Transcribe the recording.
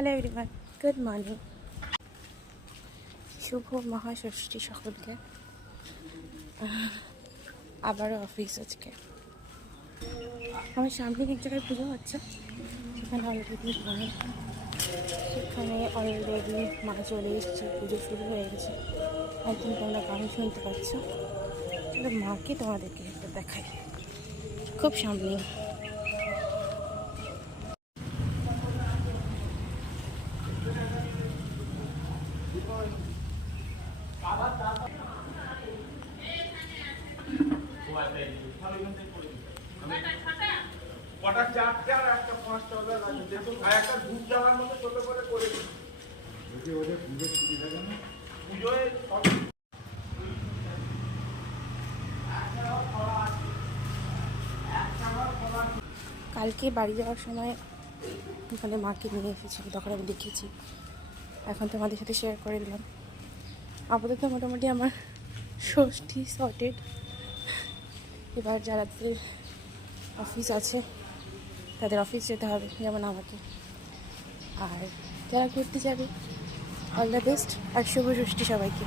Hello everyone, good morning. শুভ মহাষষ্ঠী সকলকে। আবারও অফিস আজকে। আমার সামনে এক জায়গায় পুজো হচ্ছে, সেখানে অলরেডি মা চলে এসেছে, পুজো শুরু হয়ে গেছে। একদিন তোমরা গান শুনতে পাচ্ছ, চলো মাকে তোমাদেরকে একটু দেখাই। খুব সামনে চারটে আর একটা পাঁচটা আর একটা দুধ যাওয়ার মতো ছোট করে করে পুজোয় কালকে বাড়ি যাওয়ার সময় ওখানে মাকে নিয়ে এসেছি, তখন আমি দেখেছি। এখন তোমাদের সাথে শেয়ার করে দিলাম। আপাতত মোটামুটি আমার ষষ্ঠী সর্টেড। এবার যাদের অফিস আছে তাদের অফিস যেতে হবে, যেমন আমাকে। আর যারা ঘুরতে যাবে, অল দ্য বেস্ট আর শুভ ষষ্ঠী সবাইকে।